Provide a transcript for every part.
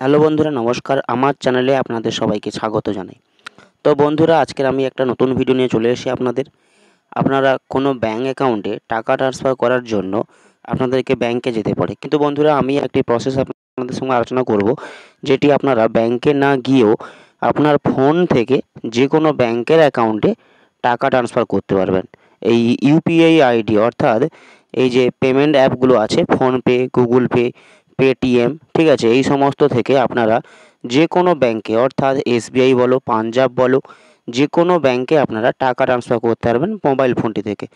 Hello বন্ধুরা, নমস্কার। আমার চ্যানেলে আপনাদের সবাইকে স্বাগত জানাই। তো বন্ধুরা, আজকের আমি একটা নতুন ভিডিও নিয়ে চলে এসেছি আপনারা কোনো ব্যাঙ্ক অ্যাকাউন্টে টাকা ট্রান্সফার করার জন্য আপনাদেরকে ব্যাংকে যেতে পারে, কিন্তু বন্ধুরা আমি একটি প্রসেস আপনাদের সঙ্গে আলোচনা করব, যেটি আপনারা ব্যাংকে না গিয়েও আপনার ফোন থেকে যে কোনো ব্যাংকের অ্যাকাউন্টে টাকা ট্রান্সফার করতে পারবেন। এই ইউপিআই আইডি, অর্থাৎ এই যে পেমেন্ট অ্যাপগুলো আছে, ফোনপে, গুগল পে, পেটিএম, ঠিক আছে, এই সমস্ত থেকে আপনারা যে কোনো ব্যাংকে, অর্থাৎ এসবিআই বলো, পাঞ্জাব বলো, যে কোনো ব্যাংকে আপনারা টাকা ট্রান্সফার করতে পারবেন মোবাইল ফোনটি থেকে।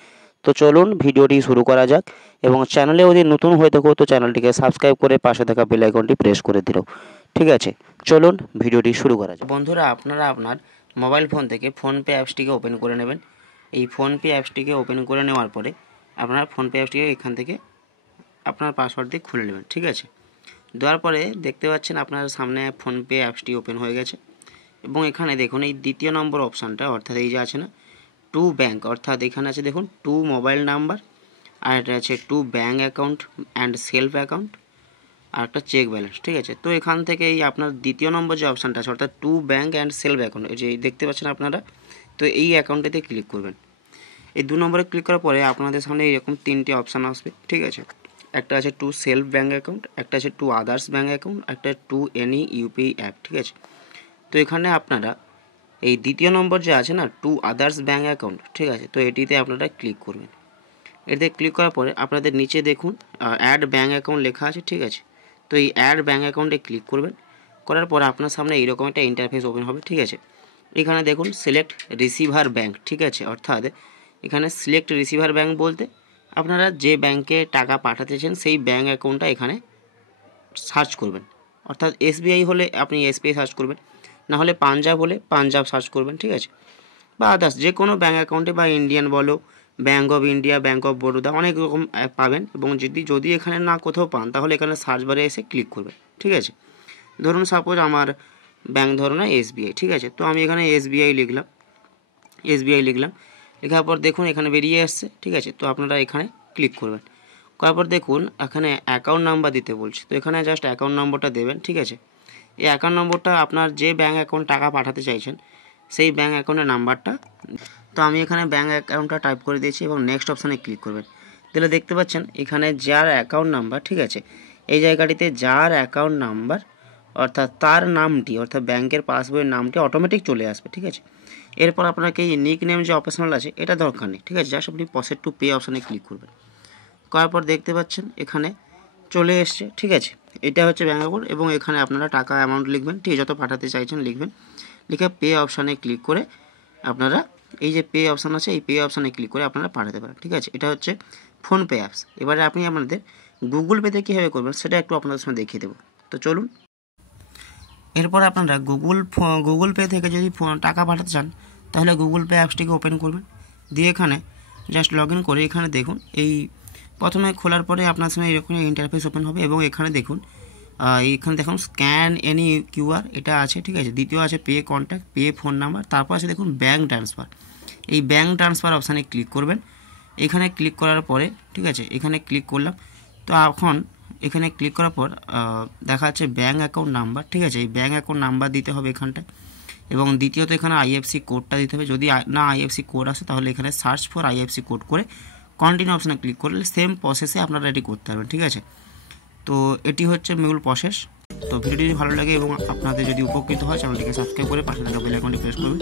তো চলুন ভিডিওটি শুরু করা যাক, এবং চ্যানেলে যদি নতুন হয়ে থাকো তো চ্যানেলটিকে সাবস্ক্রাইব করে পাশে থাকা বেল আইকনটি প্রেস করে দিল। ঠিক আছে, চলুন ভিডিওটি শুরু করা যাক। বন্ধুরা, আপনারা আপনার মোবাইল ফোন থেকে ফোনপে অ্যাপসটিকে ওপেন করে নেবেন। এই ফোনপে অ্যাপসটিকে ওপেন করে নেওয়ার পরে আপনার ফোনপে অ্যাপসটিকে এখান থেকে আপনার পাসওয়ার্ড দিয়ে খুলে নেবেন। ঠিক আছে, দেওয়ার পরে দেখতে পাচ্ছেন আপনার সামনে ফোনপে অ্যাপসটি ওপেন হয়ে গেছে, এবং এখানে দেখুন এই দ্বিতীয় নম্বর অপশানটা, অর্থাৎ এই যে আছে না টু ব্যাঙ্ক, অর্থাৎ এখানে আছে দেখুন টু মোবাইল নাম্বার, আর এটা আছে two bank account and self account, আর একটা চেক ব্যালেন্স। ঠিক আছে, তো এখান থেকে এই আপনার দ্বিতীয় নম্বর যে অপশানটা আছে, অর্থাৎ two bank and self account, এই যে দেখতে পাচ্ছেন আপনারা, তো এই অ্যাকাউন্টেতে ক্লিক করবেন। এই 2 নম্বরে ক্লিক করার পরে আপনাদের সামনে এরকম 3টে অপশান আসবে। ঠিক আছে, একটা আছে টু সেলফ ব্যাঙ্ক অ্যাকাউন্ট, একটা আছে টু আদার্স ব্যাঙ্ক অ্যাকাউন্ট, একটা টু এনি ইউপিআই অ্যাপ। ঠিক আছে, তো এখানে আপনারা এই দ্বিতীয় নম্বর যে আছে না টু আদার্স ব্যাঙ্ক অ্যাকাউন্ট, ঠিক আছে, তো এটিতে আপনারা ক্লিক করবেন। এতে ক্লিক করার পরে আপনাদের নিচে দেখুন অ্যাড ব্যাঙ্ক অ্যাকাউন্ট লেখা আছে। ঠিক আছে, তো এই অ্যাড ব্যাঙ্ক অ্যাকাউন্টে ক্লিক করবেন। করার পর আপনার সামনে এইরকম একটা ইন্টারফেস ওপেন হবে। ঠিক আছে, এখানে দেখুন সিলেক্ট রিসিভার ব্যাঙ্ক। ঠিক আছে, অর্থাৎ এখানে সিলেক্ট রিসিভার ব্যাঙ্ক বলতে আপনারা যে ব্যাঙ্কে টাকা পাঠাতে চান সেই ব্যাঙ্ক অ্যাকাউন্টটা এখানে সার্চ করবেন। অর্থাৎ এসবিআই হলে আপনি এসবিআই সার্চ করবেন, না হলে পাঞ্জাব হলে পাঞ্জাব সার্চ করবেন। ঠিক আছে, বা আদার্স যে কোনো ব্যাঙ্ক অ্যাকাউন্টে, বা ইন্ডিয়ান বলো, bank of India, bank of Baroda, অনেক রকম অ্যাপ পাবেন। এবং যদি এখানে না কোথাও পান তাহলে এখানে সার্চ বারে এসে ক্লিক করবেন। ঠিক আছে, ধরুন সাপোজ আমার ব্যাঙ্ক ধরুন এসবিআই। ঠিক আছে, তো আমি এখানে এসবিআই লিখলাম, লেখার পর দেখুন এখানে বেরিয়ে আসছে। ঠিক আছে, তো আপনারা এখানে ক্লিক করবেন। করার পর দেখুন এখানে অ্যাকাউন্ট নাম্বার দিতে বলছে, তো এখানে জাস্ট অ্যাকাউন্ট নম্বরটা দেবেন। ঠিক আছে, এই অ্যাকাউন্ট নম্বরটা আপনার যে ব্যাঙ্ক অ্যাকাউন্ট টাকা পাঠাতে চাইছেন সেই ব্যাঙ্ক অ্যাকাউন্টের নাম্বারটা, তো আমি এখানে ব্যাঙ্ক অ্যাকাউন্টটা টাইপ করে দিয়েছি এবং নেক্সট অপশানে ক্লিক করবেন। তাহলে দেখতে পাচ্ছেন এখানে যার অ্যাকাউন্ট নাম্বার, ঠিক আছে, এই জায়গাটিতে যার অ্যাকাউন্ট নাম্বার, অর্থাৎ তার নামটি, অর্থাৎ ব্যাংকের পাসবইয়ের নামটি অটোমেটিক চলে আসবে। ঠিক আছে, এরপর আপনাকে এই নিক নেম যে অপশনাল আছে এটা দরকার নেই। ঠিক আছে, জাস্ট আপনি প্রসেস টু পে অপশানে ক্লিক করবেন। করার পর দেখতে পাচ্ছেন এখানে চলে এসছে। ঠিক আছে, এটা হচ্ছে ব্যাঙ্ক অ্যাকাউন্ট, এবং এখানে আপনারা টাকা অ্যামাউন্ট লিখবেন, ঠিক যত পাঠাতে চাইছেন লিখবেন। লিখে পে অপশানে ক্লিক করে আপনারা এই যে পে অপশান আছে এই পে অপশানে ক্লিক করে আপনারা পাঠাতে পারেন। ঠিক আছে, এটা হচ্ছে ফোনপে অ্যাপস। এবারে আপনি আপনাদের গুগল পেতে কীভাবে করবেন সেটা একটু আপনাদের সঙ্গে দেখিয়ে দেবো। তো চলুন, এরপর আপনারা গুগল পে থেকে যদি টাকা পাঠাতে চান তাহলে গুগল পে অ্যাপসটিকে ওপেন করবেন, দিয়ে এখানে জাস্ট লগ ইন করে এখানে দেখুন এই প্রথমে খোলার পরে আপনার সামনে এরকম ইন্টারফেস ওপেন হবে, এবং এখানে দেখুন স্ক্যান এনি কিউআর এটা আছে। ঠিক আছে, দ্বিতীয় আছে pay contact, pay phone number, তারপর আছে দেখুন ব্যাঙ্ক ট্রান্সফার। এই ব্যাঙ্ক ট্রান্সফার অপশানে ক্লিক করবেন। এখানে ক্লিক করার পরে, ঠিক আছে, এখানে ক্লিক করলাম। তো এখন এখানে ক্লিক করার পর দেখা যাচ্ছে ব্যাঙ্ক অ্যাকাউন্ট নাম্বার। ঠিক আছে, এই ব্যাঙ্ক অ্যাকাউন্ট নাম্বার দিতে হবে এখানটায়, এবং দ্বিতীয়ত এখানে আইএফসি কোডটা দিতে হবে। যদি না আইএফসি কোড আসে তাহলে এখানে সার্চ ফর আইএফসি কোড করে কন্টিনিউ অপশানে ক্লিক করলে সেম প্রসেসে আপনারা এটি করতে পারবেন। ঠিক আছে, তো এটি হচ্ছে মূল প্রসেস। তো ভিডিওটি ভালো লাগে এবং আপনাদের যদি উপকৃত হয় চ্যানেলটিকে সাবস্ক্রাইব করে পাশে থাকা বেল আইকনটি প্রেস করবেন।